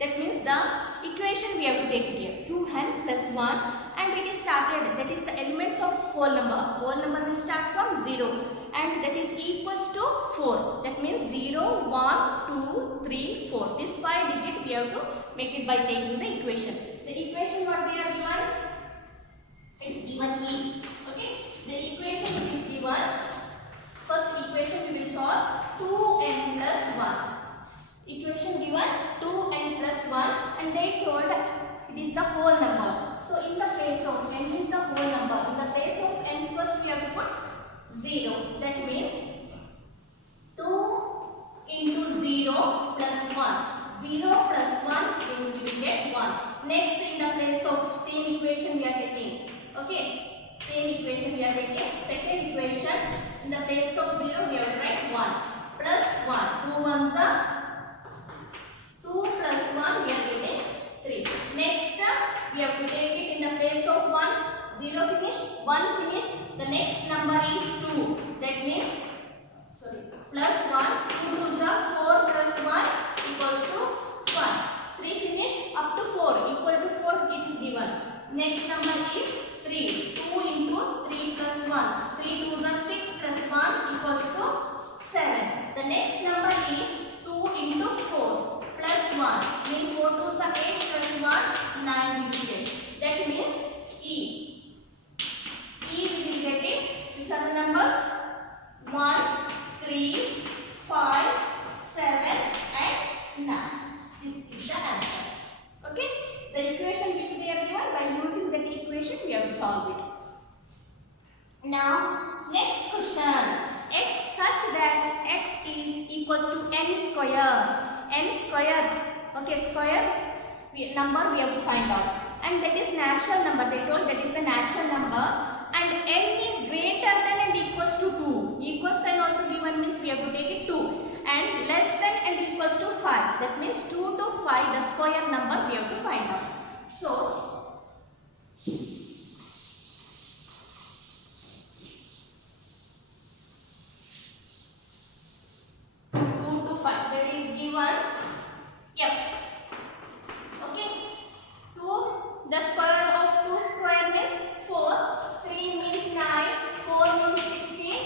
That means the equation we have to take it here. 2n plus 1 and it is started. That is the elements of whole number. Whole number will start from 0 and that is equals to 4. That means 0, 1, 2, 3, 4. This 5 digit we have to make it by taking the equation. The equation what they are given? It is given E. Okay. The equation is given. First equation we will solve 2n plus 1. Equation given 2n plus 1 and they told it is the whole number. So in the place of n is the whole number. In the place of n first we have to put 0. That means 2 into 0 plus 1. 0 plus 1 means we will get 1. Next in the place of same equation we are taking. Okay. Same equation we are taking. Second equation, in the place of 0 we have to write 1 plus 1. 2 ones are 2 plus 1 we are getting 3. Next we have to take it in the place of 1. 0 finished, 1 finished. The next number is 2. That means plus 1. 2 2s are 4 plus 1 equals to 1. 3 finished, up to 4 equal to 4 it is given. Next number is 3. 2 into 3 plus 1. 3 2s are 6 plus 1 equals to 7. The next number is 2 into 4 plus 1. Means 4 2s are 8 plus 1, 9 we will get. That means E. E we will get it. Which are the numbers? 1, 3, 5, 7 and 9. This is the answer. Okay. The equation which they are given, by using that equation we have to solve it. Now next question. X such that x is equals to n square. N square. Okay, square number we have to find out. And that is natural number. They told that is the natural number. And n is greater than and equals to 2. Equal sign also given means we have to take it 2. And less than and equals to 5. That means 2 to 5 the square number we have to find out. So 2 to 5 that is given F. Okay. 2 the square of 2 square means 4. 3 means 9. 4 means 16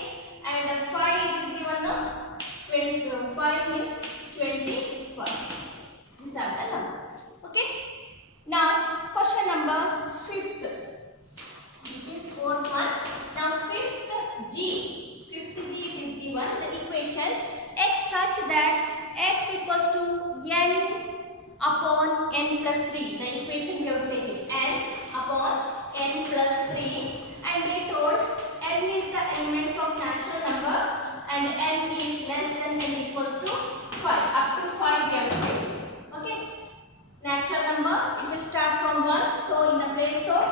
and 5 is given no? 5 means 25. These are the numbers. Okay. Now question number 5th. This is 4th one. Now 5th G. 5th G is given the equation x such that x equals to n upon n plus 3. The equation we have to take it n upon n plus 3 and they told n is the elements of natural number upon 1. So in the place of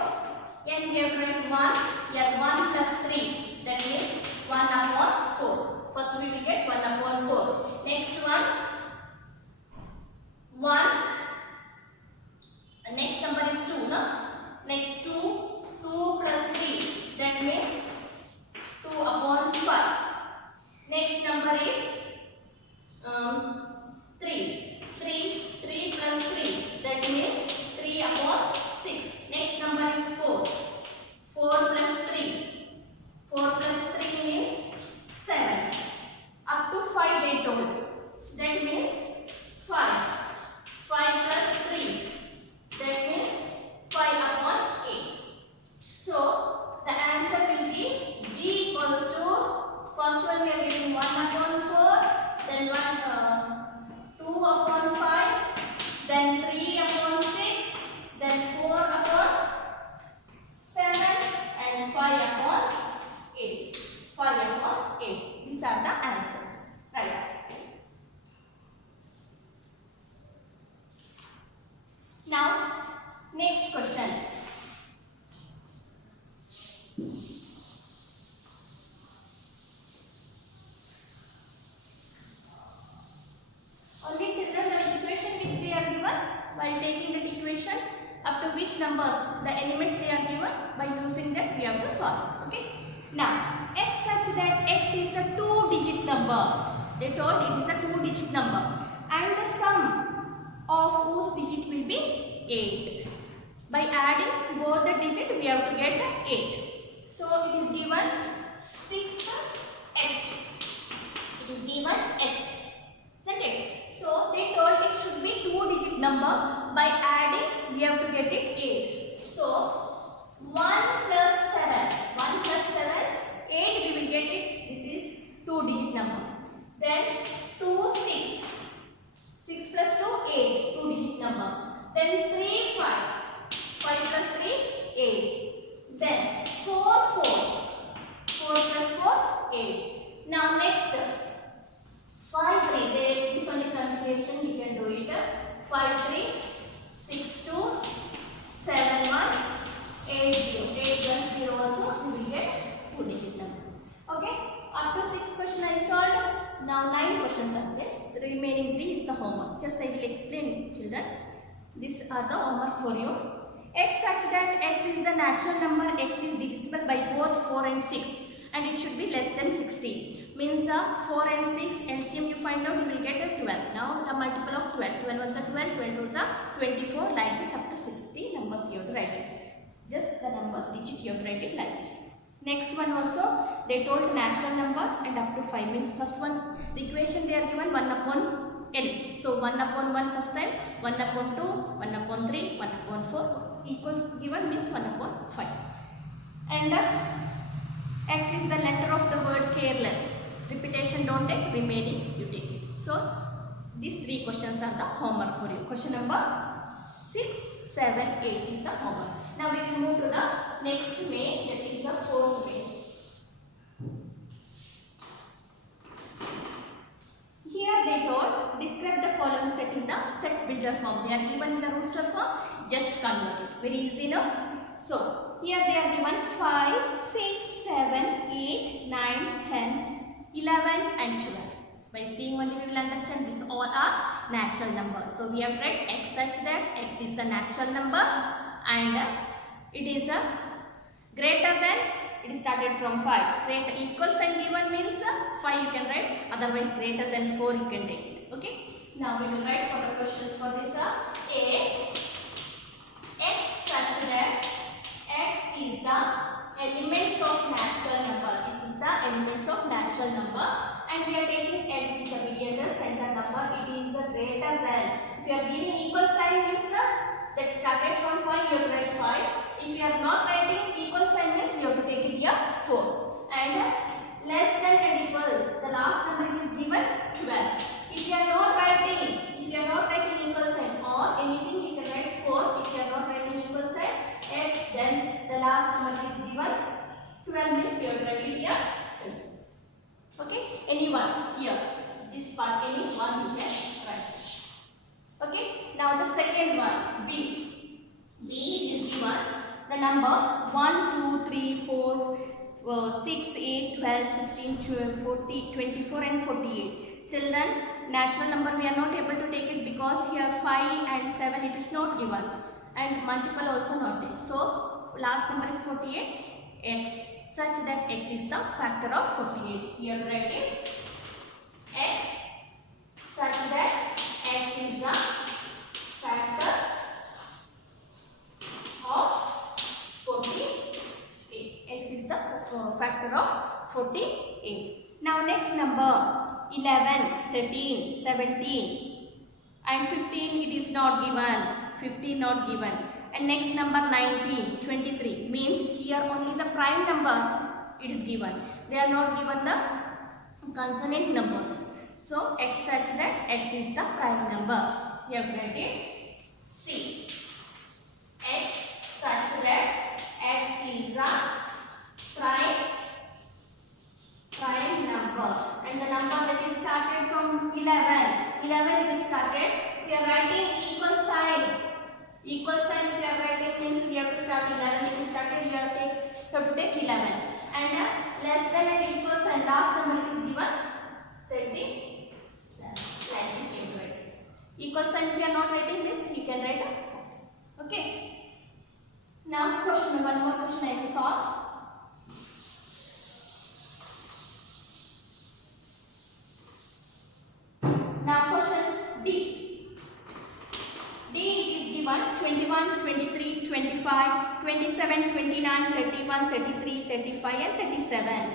n we have to write 1. Here 1 plus 3. That means 1 upon 4. First we will get 1 upon 4. Next one 1. Next number is 2. No? Next 2. 2 plus 3. That means 2 upon 5. Next number is 3. 3 plus 3. That means 3 upon 6. Next number is 4. 4 plus 3. 4 plus 3 means 7. Up to 5 they told. That means 5. 5 plus 3. That means 5 upon 8. So the answer will be G equals to, first one we are getting 1 upon 4, then 2 upon 5, then 3 upon 6, then 4 upon 7 and 5 upon 8. 5 upon 8. These are the answers. Right. Now, next question. Only children the equation which they are given, while taking the equation up to which numbers the elements they are given, by using that we have to solve. Okay. Now x such that x is the 2-digit number. They told it is the 2-digit number and the sum of whose digit will be 8. By adding both the digit we have to get 8. So it is given 6th h. It is given h. Isn't it? So they told it should be 2-digit number. By adding we have to get it 8. So 1 plus 7. 1 plus 7. 8 we will get it. This is 2-digit number. Then 2 6. 6 plus 2 8. 2-digit number. Then 3 5. 5 plus 3 8. Then 4 4. 4 plus 4 8. Now next 5 3. This only continuation we can do it. 5 3 6 2 7 1 8 0. 8 plus 0 also we will get 2-digit number. Okay. Up to 6 question I solved. Now 9 questions are there. The remaining 3 is the homework. Just I will explain, children. These are the homework for you. X such that x is the natural number, x is divisible by both 4 and 6 and it should be less than 16. Means 4 and 6 LCM you find out, you will get a 12. Now the multiple of 12. 12 ones are 12, 12 twos are 24, like this up to 60 numbers you have to write it. Just the numbers digit you have to write it like this. Next one also they told natural number and up to 5 means first one the equation they are given 1 upon n. So 1 upon 1 first time, 1 upon 2, 1 upon 3, 1 upon 4 equal given means 1 upon 5. And x is the letter of the word careless. Repetition don't take, remaining you take it. So these 3 questions are the homework for you. Question number 6, 7, 8 is the homework. Now we will move to the next May, that is the 4th May. Here they told describe the following set in the set builder form. They are given in the roster form, just convert it. Very easy, no? So here they are given 5, 6, 7, 8, 9, 10, 11 and 12. By seeing only we will understand this all are natural numbers. So we have read x such that x is the natural number and it is a greater than, it started from 5. Greater equal sign given means 5 you can write, otherwise greater than 4 you can take it. Okay. Now we will write for the questions for this A. X such that x is the elements of natural number. It is the elements of natural number and we are taking x is the variable and the number it is greater than. If you are giving equal sign means that started from 5 you have to write 5. If you are not writing equal sign means you have to take it here 4. And less than and equal, the last number is given 12. If you are not writing equal sign or anything you can write 4. If you are not writing equal sign x, then the last number is given 12 means you have to write it here. Okay, anyone here, this part anyone you can write. Okay, now the second one B. B number 1, 2, 3, 4, 6, 8, 12, 16, 12, 40, 24 and 48. Children, natural number we are not able to take it because here 5 and 7 it is not given and multiple also not there. So last number is 48, x, such that x is the factor of 48. Here write it, x such that x is the factor of 48. X is the factor of 48. Now next number 11, 13, 17 and 15 it is not given. 15 not given. And next number 19, 23 means here only the prime number it is given. They are not given the consonant numbers. So x such that x is the prime number. You have read it. C. X such that x is a prime number. And the number that is started from 11 it is started. We are writing equal sign. Equal sign we are writing means we have to start 11. It is started, we have to take 11. And less than and equal sign, last number is given 37. Like this you write. Equal sign if you are not writing this, you can write 40. Okay. Now question, one more question I will solve. Now question D. D is given 21, 23, 25, 27, 29, 31, 33, 35 and 37.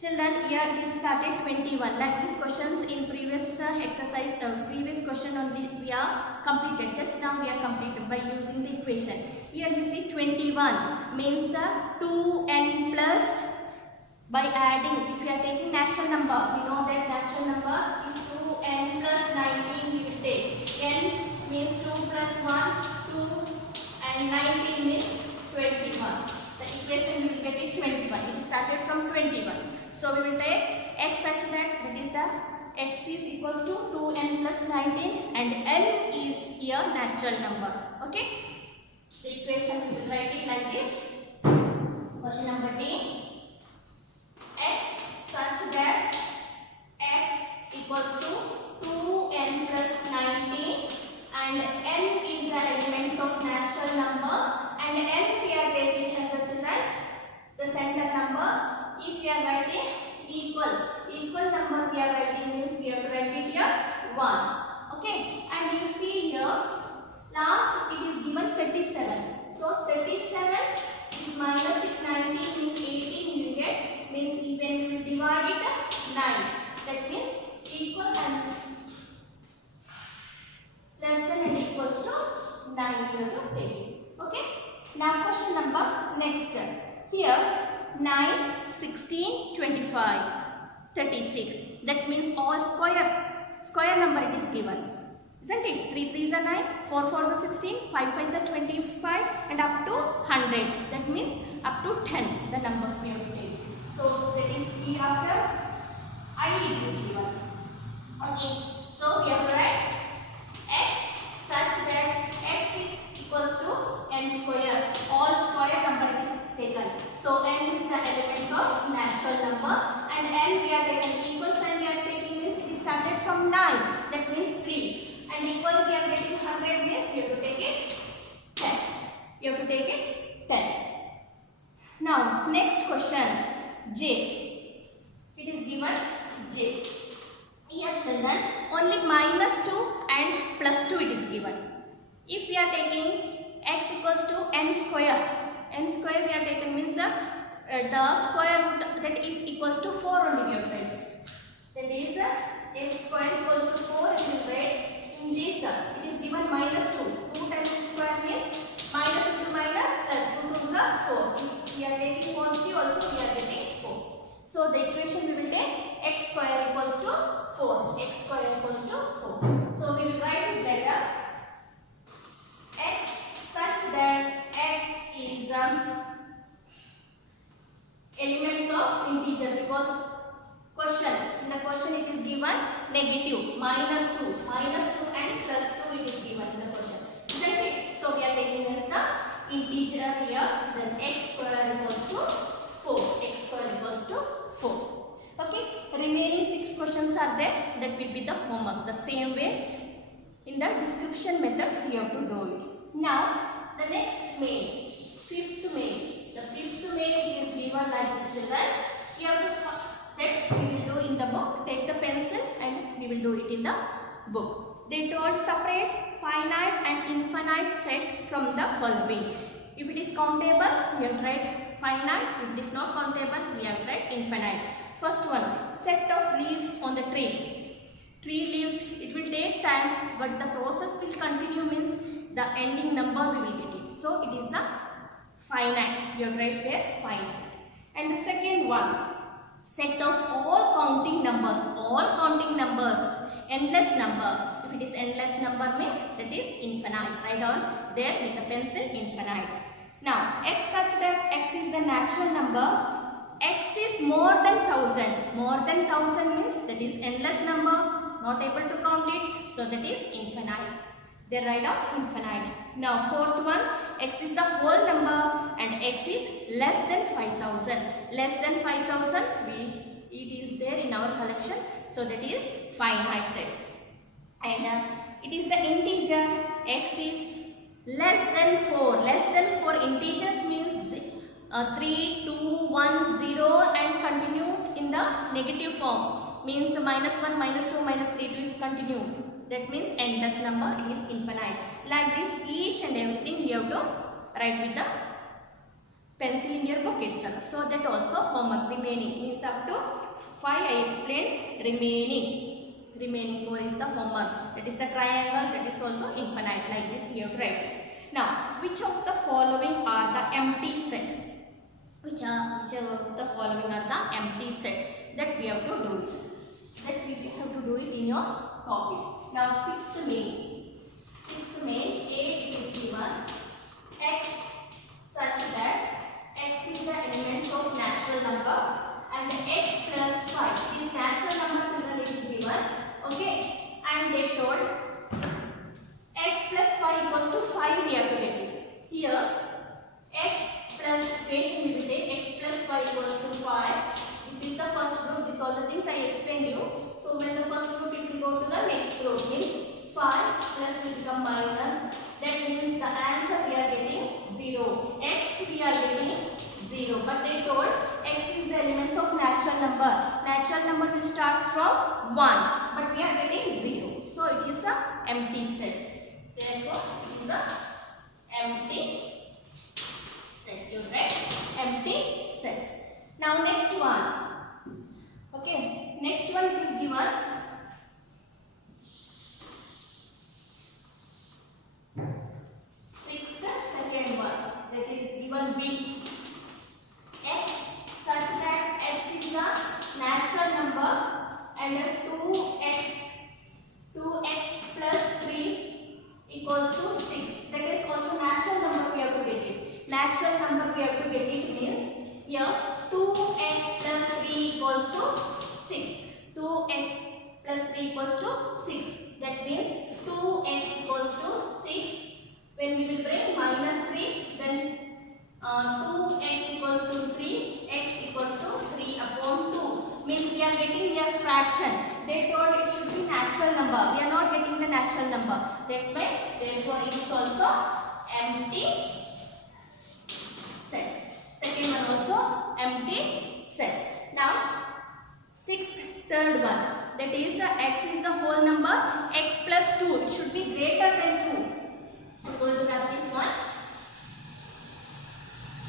Children, here it is started 21. Like these questions in previous exercise, previous question only we are completed. Just now we are completed by using the equation. Here you see 21 means 2n plus by adding. If you are taking natural number, we know that natural number if 2n plus 19 we will take. N means 2 plus 1, 2 and 19 means 21. The equation we will get it 21. It started from 21. So we will take x such that is the x is equals to 2n plus 19 and n is your natural number. Okay. The equation we will write it like this. Question number D. X such that x equals to 2n plus 19 and n is the elements of natural number and n we are taking as a children the center number. If we are writing equal number we are writing means we have to write it here 1. Okay, and you see here last it is given 37. So 37 is minus 19 means 18 you get, means even we will divide it 9. That means equal and less than and equals to 9 you have to take. Okay. Now question number next. Here 9, 16, 25, 36. That means all square number it is given. Isn't it? 3 3s are 9, 4 4s are 16, 5 5s are 25 and up to 100. That means up to 10 the numbers we have to take. So that is E after I it is given. Okay. So we have to write x such that x equals to n square. All square number is taken. So n is the elements of natural number and n we are taking equal sign we are taking means it is started from 9. That means 3. And equal we are getting 100 means we have to take it 10. You have to take it 10. Now next question J. It is given J. Here children only minus 2 and plus 2 it is given. If we are taking x equals to n square we are taking means the square root that is equals to 4 only we have taken. That is x square equals to 4 and we write in this it is given minus 2. 2 times square means minus into minus plus 2 to the 4. If we are taking positive also we are getting 4. So the equation we will take x square equals to 4. X square equals to 4. So we will write it later. X such that x is elements of integer because in the question it is given negative minus 2 and plus 2 it is given in the question. Isn't it? So we are taking as the integer. here, then x square equals to 4. X square equals to 4. Okay, remaining 6 questions are there. That will be the homework. The same way in the description method you have to do it. Now the next main, fifth main. The fifth main is given like this children. You have to that we will do in the book. Take the pencil and we will do it in the book. They told separate finite and infinite set from the following. If it is countable, we have to write finite. If it is not countable, we have to write infinite. First one, set of leaves on the tree. Tree leaves, it will take time, but the process will continue, means the ending number we will get it. So it is a finite. You have to write there finite. And the second one, set of all counting numbers. All counting numbers, endless number. If it is endless number means that is infinite. Write down there with a pencil, infinite. Now x such that x is the natural number. X is more than 1000. More than 1000 means that is endless number. Not able to count it. So that is infinite. They write down infinite. Now fourth one, x is the whole number and x is less than 5000. Less than 5000 it is there in our collection. So that is finite set. And it is the integer. X is less than 4. Less than 4 integers means 3, 2, 1, 0 and continued in the negative form. Means minus 1, minus 2, minus 3 is continued. That means endless number, it is infinite. Like this, each and everything you have to write with the pencil in your book itself. So that also homework. Remaining means up to 5 I explained. Remaining 4 is the homework. That is the triangle, that is also infinite. Like this you have to write. Now, which of the following are the empty set? Which of the following are the empty set? That we have to do it. That we have to do it in your copy. Now, sixth main, A is given x such that x is the elements of natural number and x plus 5. This natural number children it is given. Okay, and they told x plus 5 equals to 5 we have to get it. Here, x plus equation we will take x plus 5 equals to 5. This is the first group. These all the things I explained you. So when the first group it will go to the next group. Means 5 plus will become minus. That means the answer we are getting 0. X we are getting 0. But they told x is the elements of natural number. Natural number will start from 1. But we are getting 0. So it is a empty set. Therefore it is a empty set. You write empty set. Now next one. Okay, next one it is given sixth, second one, that is given B. X such that x is the natural number and 2x plus 3 equals to 6. That is also natural number we have to get it. Natural number we have to get it means here 2x plus 3 equals to 6. 2x plus 3 equals to 6. That means 2x equals to 6. When we will bring minus 3, then 2x equals to 3, x equals to 3 upon 2. Means we are getting here fraction. They told it should be natural number. We are not getting the natural number. That's why, therefore, it is also empty set. Second one also empty set. Now, third one. That is x is the whole number. X plus 2. It should be greater than 2. We are going to have this one.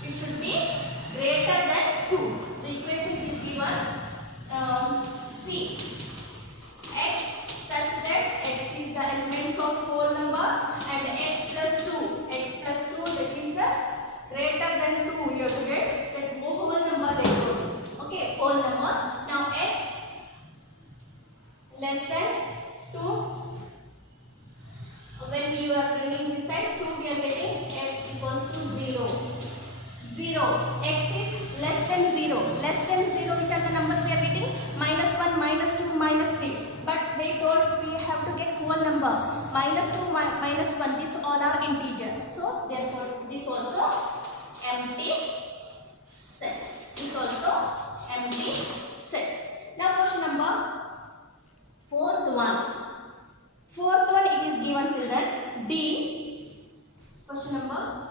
It should be greater than 2. The equation is given C. X such that x is the elements of whole number and x plus 2. X plus 2 that is greater than 2. You have to get that whole number they told. Okay, whole number. Now x less than 2. When you are bringing this side 2, we are getting x equals to 0. 0. X is less than 0. Less than 0, which are the numbers we are getting? Minus 1, minus 2, minus 3. But they told we have to get whole number. Minus 2, minus 1, these all are integer. So, therefore, this also empty set. Is also empty set. Now question number fourth one. Fourth one, it is given children D. Question number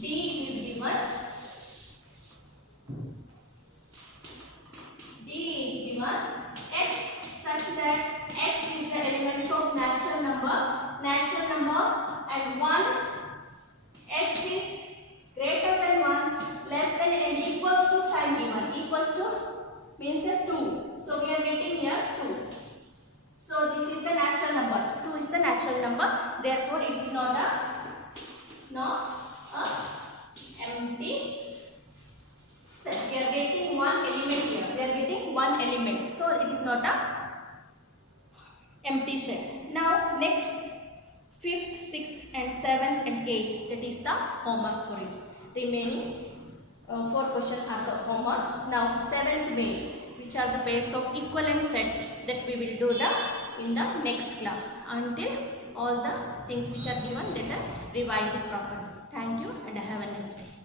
D is given. D is given x such that x is the elements of natural number and 1 x is greater than 1 less than and equals to sign given. Equals to means 2. So we are getting here 2. So this is the natural number. 2 is the natural number. Therefore it is not a empty set. We are getting one element here. We are getting one element. So it is not a empty set. Now next 5th, 6th and 7th and 8th, that is the homework for you. Remaining 4 questions are the homework. Now 7th main, which are the pairs of equivalent set, that we will do in the next class. Until all the things which are given, let us revise it properly. Thank you and have a nice day.